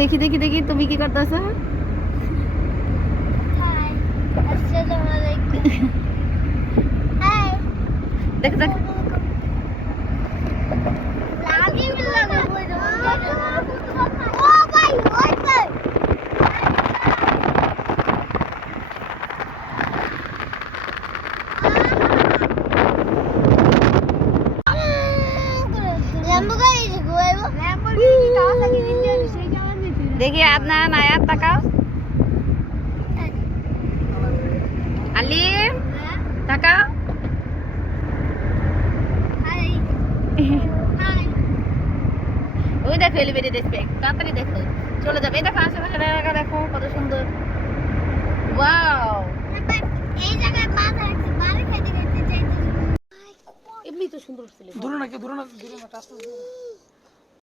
দেখি দেখি দেখি তুমি কি করতেছো? হাই আসসালামু আলাইকুম হাই দেখ দেখ লাগি লাগা ওই ও ভাই ওই ভাই ল্যাম্বরগিনি ঘুরাইবো ল্যাম্বরগিনি কাওয়াসাকি নিনজা সেই জামান দিতে দেখি আদনান আয়াত তাকাও আলিম তাকাও হাই হাই ওই দেখো এলিভেটেড স্পেক তাড়াতাড়ি দেখো চলে যাবে এই দেখো আশেপাশে জায়গা দেখো কত সুন্দর ওয়াও এই জায়গায় মাথা রাখছি বাড়ি খাইতে খাইতে যাইতেছি এমনি তো সুন্দর ছিল দূরে না টাচ